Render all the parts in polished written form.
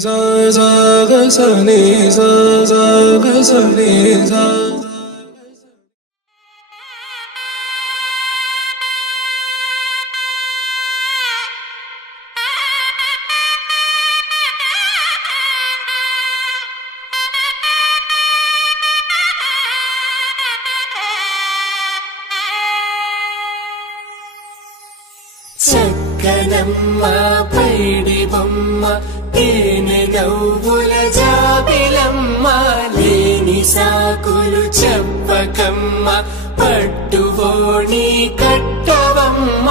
sa sa ga sa ni sa sa ga sa ni sa. చక్కనమ్మ పైడి బొమ్మ తేనె నవ్వుల జాబిలమ్మ లేని సాకులు చెప్పకమ్మ పట్టువోణి కట్టవమ్మ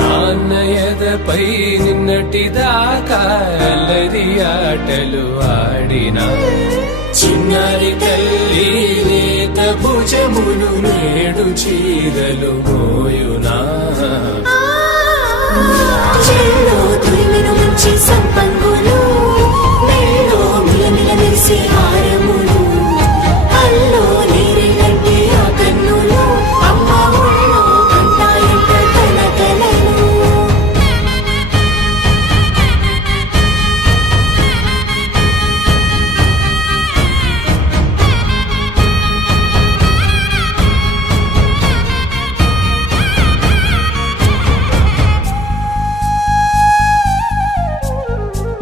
నాన్నయదపై నిన్నటిదాకా అల్లరి ఆటలు ఆడినా చిన్నారి తల్లి లేత భుజములు నేడు చీరలు మోయునా చెల్లో తురిమిను మంచి సంపంగులు మెల్లో మిలమిల మెరిసే హారములు అల్లో నీరెళ్ళంటే ఆ కన్నులు అమ్మ ఒళ్ళో కంటాయంట కలకలను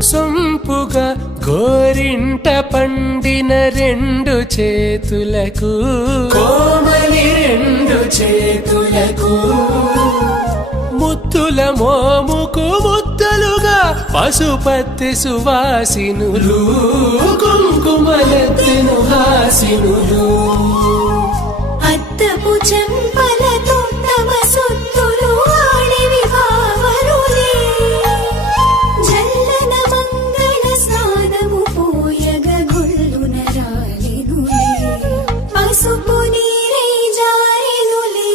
సొంపుగా గోరింట పండిన రెండు చేతులకు కోమలి రెండు చేతులకు ముత్తుల మోముకు ముద్దలుగా పశుపత్తి సువాసినులు కుంకుమలెత్తెను హాసినులు అద్దపు చెంపలతో తమ సొత్తులు ఆడివి భావరులే జల్లన మంగళ స్నానము పోయగ గుళ్ళున రాలినులే పసుపు నీరై జారినులే